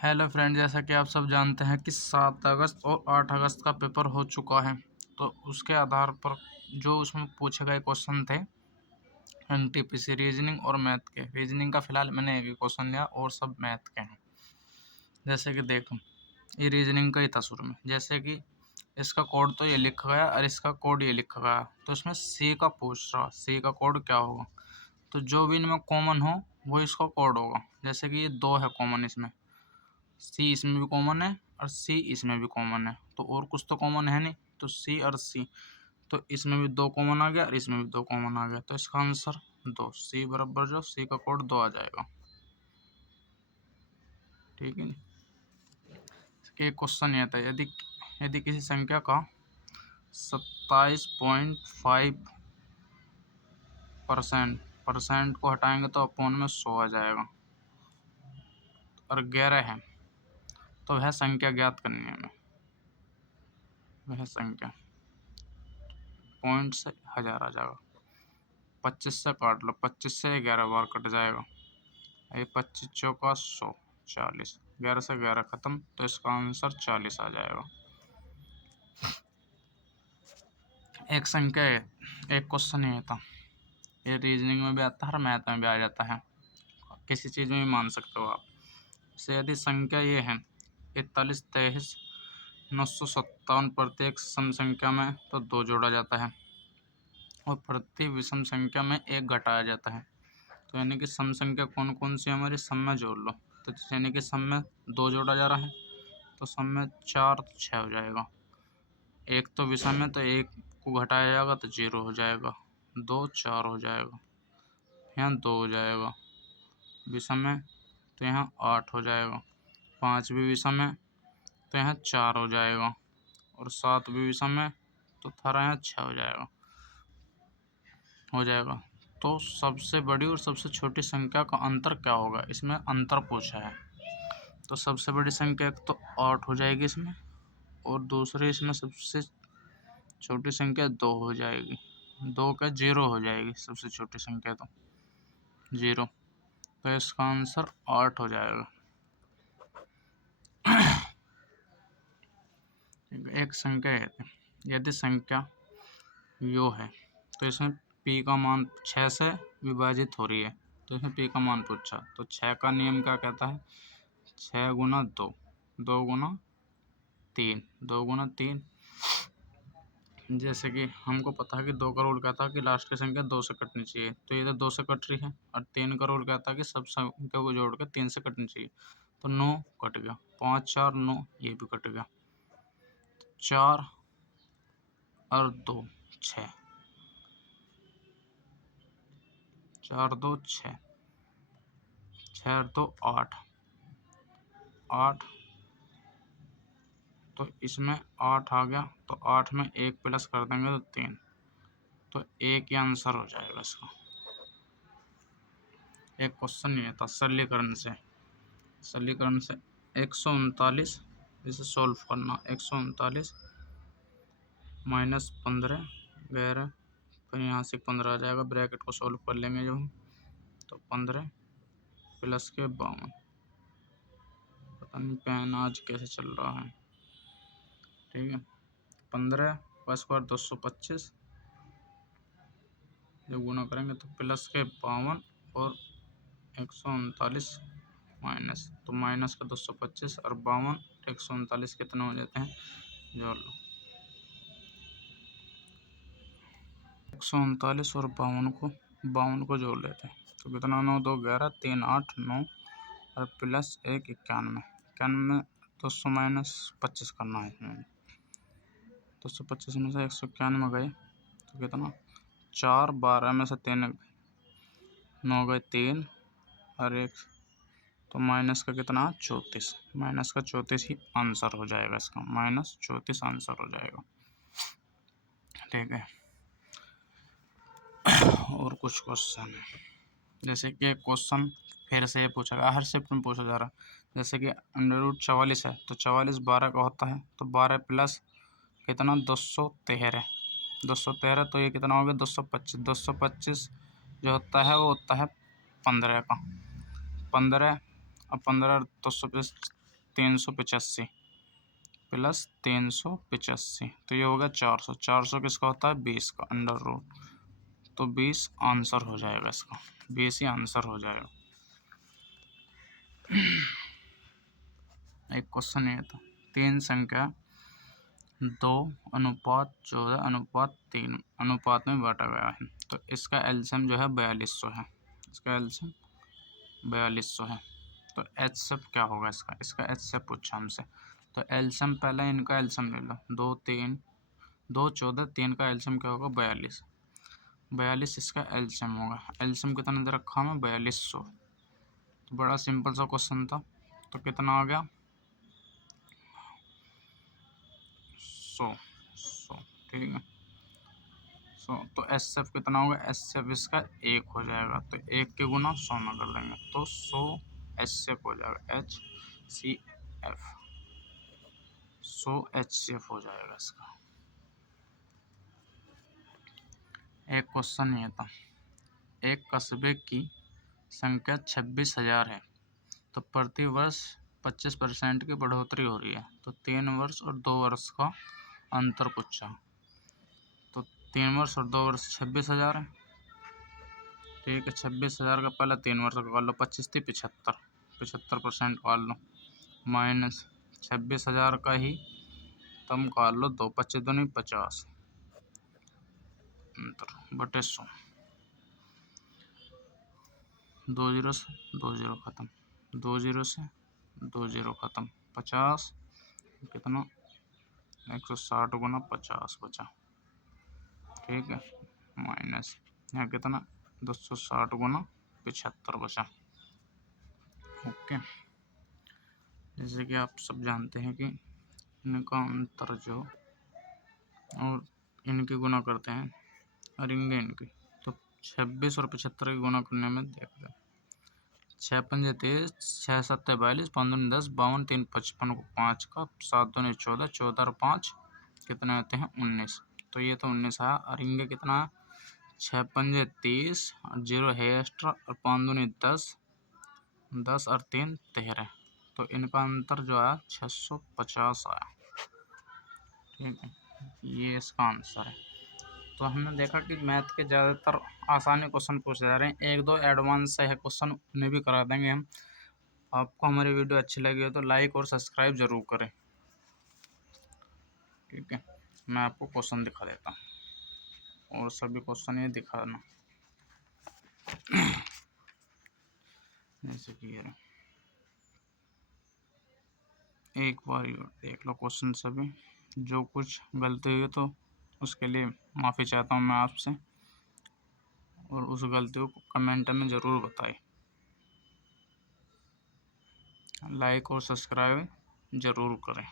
Hello friend, जैसा कि आप सब जानते हैं कि 7 अगस्त और 8 अगस्त का पेपर हो चुका है। तो उसके आधार पर जो उसमें पूछे गए क्वेश्चन थे एनटीपीसी रीजनिंग और मैथ के। रीजनिंग का फिलहाल मैंने एक ही क्वेश्चन लिया और सब मैथ के हैं। जैसे कि देखो, ये रीजनिंग का ही था शुरू में। जैसे कि इसका कोड तो ये लिखा गया और इसका कोड ये लिखा गया, तो इसमें सी का पूछ रहा, सी का कोड क्या होगा। तो जो भी इनमें कॉमन हो वो इसका कोड होगा। जैसे कि ये 2 है कॉमन इसमें, सी इसमें भी कॉमन है और सी इसमें भी कॉमन है, तो और कुछ तो कॉमन है नहीं। तो सी और सी, तो इसमें भी 2 कॉमन आ गया और इसमें भी 2 कॉमन आ गया, तो इसका आंसर 2। सी बराबर जो सी का कोड 2 आ जाएगा। ठीक है। एक क्वेश्चन ये था, यदि यदि किसी संख्या का 27.5% को हटाएंगे तो अपॉन में 100 आ जाएगा और 11 है, तो वह संख्या ज्ञात करनी है हमें। वह संख्या पॉइंट से 1000 आ जाएगा। 25 से काट लो, 25 से 11 बार कट जाएगा। ये 25 चौका 100, 40। 11 से 11 खत्म, तो इसका आंसर 40 आ जाएगा। एक संख्या है, एक क्वेश्चन ये था। ये रीजनिंग में भी आता है और मैथ में भी आ जाता है, किसी चीज़ में भी मान सकते हो आप। से यदि संख्या ये है 41, 23, 957 प्रत्येक सम संख्या में तो 2 जोड़ा जाता है और प्रति विषम संख्या में 1 घटाया जाता है। तो यानी कि सम संख्या कौन कौन सी हमारी सम में जोड़ लो। तो यानी कि सम में 2 जोड़ा जा रहा है, तो सम में 4 तो 6 हो जाएगा। 1 तो विषम में, तो 1 को घटाया जाएगा तो 0 हो जाएगा। 2 4 हो जाएगा, यहाँ 2 हो जाएगा। विषम में तो यहाँ 8 हो जाएगा। 5 भी विषम है तो यहाँ 4 हो जाएगा और 7 भी विषम है तो थारा यहाँ 6 हो जाएगा। तो सबसे बड़ी और सबसे छोटी संख्या का अंतर क्या होगा, इसमें अंतर पूछा है। तो सबसे बड़ी संख्या एक तो 8 हो जाएगी इसमें, और दूसरे इसमें सबसे छोटी संख्या 2 हो जाएगी। 2 का 0 हो जाएगी सबसे छोटी संख्या, तो 0। तो इसका आंसर 8 हो जाएगा। एक संख्या है, यदि संख्या यो है तो इसमें p का मान 6 से विभाजित हो रही है, तो इसमें p का मान पूछा। तो 6 का नियम क्या कहता है, 6 गुना 2, 2 गुना 3, 2 गुना 3। जैसे कि हमको पता है कि 2 का रूल कहता है कि लास्ट की संख्या 2 से कटनी चाहिए, तो ये तो 2 से कट रही है। और 3 का रूल कहता है कि सब संख्या को जोड़ के 3 से कटनी चाहिए, तो 9 कट गया। 5 4 9, ये भी कट गया। 4 और 2 6, 4 2 6, 6 और 2 8, 8। तो इसमें 8 आ गया, तो 8 में 1 प्लस कर देंगे तो 3, तो 1 ही आंसर हो जाएगा इसका। एक क्वेश्चन ये था सरलीकरण से 139 इसे सॉल्व करना। 139 माइनस 15 गैर, फिर यहाँ से 15 आ जाएगा। ब्रैकेट को सॉल्व कर लेंगे जब हम, तो 15 प्लस के 52। पता नहीं पेन आज कैसे चल रहा है। ठीक है, 15 का स्क्वायर 225, जब गुना करेंगे तो प्लस के 52 और 139 माइनस, तो माइनस का 225 और 52 139 कितने हो जाते हैं, जोड़ लो। 139 और 52 को जोड़ लेते हैं, तो कितना 9 2 11 3 8 9 और प्लस 1 91। 91 200 माइनस 25 करना है इसमें। 225 में से 191 गए तो कितना 4, 12 में से 3 9 गए 3 और 1, तो माइनस का कितना 34। माइनस का 34 ही आंसर हो जाएगा इसका, माइनस 34 आंसर हो जाएगा। ठीक है, और कुछ क्वेश्चन जैसे कि एक क्वेश्चन फिर से पूछा गया, हर शिफ्ट में पूछा जा रहा है। जैसे कि √44 है, तो 44 12 का होता है, तो 12 प्लस कितना 213, 213, तो ये कितना हो गया 225। 225 जो होता है वो होता है 15 का। 15 और 15 225 385 प्लस 385, तो ये होगा 400। 400 किसका होता है? 20 का अंडर रूट, तो 20 आंसर हो जाएगा इसका, 20 ही आंसर हो जाएगा। एक क्वेश्चन ये था, 3 संख्या 2:14:3 अनुपात में बांटा गया है, तो इसका एलसीएम जो है 4200 है, इसका एलसीएम 4200 है। तो एचसीएफ क्या होगा इसका? इसका एचसीएफ पूछा हमसे, तो एलसीएम पहले इनका एलसीएम ले लो, 2 3 2 14 3 का एलसीएम क्या होगा? 42। 42 इसका एलसीएम होगा। एलसीएम कितना दे रखा हमें? 4200। तो बड़ा सिंपल सा क्वेश्चन था, तो कितना आ गया? 100। ठीक है, 100। तो एचसीएफ कितना होगा? एचसीएफ इसका 1 हो जाएगा, तो 1 के गुना 100 में कर देंगे, तो 100 एचसीएफ हो जाएगा, HCF, 100 HCF हो जाएगा इसका। एक क्वेश्चन ये था, एक कस्बे की संख्या 26,000 है, तो प्रति वर्ष 25% की बढ़ोतरी हो रही है, तो 3 वर्ष और 2 वर्ष का अंतर पूछा। तो 3 वर्ष और 2 वर्ष 26,000 है, ठीक है। 26,000 का पहले 3 वर्ष का कर लो, 25 थी 75, 75% काट लो, माइनस 26,000 का ही तम काट लो, 2 25 दूनी 50 अंतर बटे 100, 2 जीरो से 2 जीरो खत्म, 2 जीरो से 2 जीरो खत्म, 50 कितना? 160 गुना 50 बचा, ठीक है, माइनस यहाँ कितना? 260 गुना 75 बचा। ओके, जैसे कि आप सब जानते हैं कि इनका अंतर जो और इनकी गुना करते हैं और इनकी, तो 26 और 75 की गुना करने में देख लो, 6 पंजे 23, 6 7 42, 5 दूनी 10, 52 3 55 को 5 का, 7 दूनी 14, 14 और 5 कितने होते हैं? 19। तो ये तो 19 आया, और इनके कितना है? 6 पंजे 30 और 0 है एक्स्ट्रा, और 5 दूनी 10, 10 और 3 13, तो इनका अंतर जो आया 650 आया, ठीक है, ये इसका आंसर है। तो हमने देखा कि मैथ के ज़्यादातर आसानी क्वेश्चन पूछे जा रहे हैं, 1-2 एडवांस है क्वेश्चन, उन्हें भी करा देंगे हम। आपको हमारी वीडियो अच्छी लगी हो तो लाइक और सब्सक्राइब जरूर करें, ठीक है। मैं आपको क्वेश्चन दिखा देता हूँ, और सभी क्वेश्चन ये दिखाना, जैसे कि ये एक बार देख लो क्वेश्चन सभी, जो कुछ गलती हुई तो उसके लिए माफ़ी चाहता हूँ मैं आपसे, और उस गलती को कमेंट में ज़रूर बताएं। लाइक और सब्सक्राइब ज़रूर करें।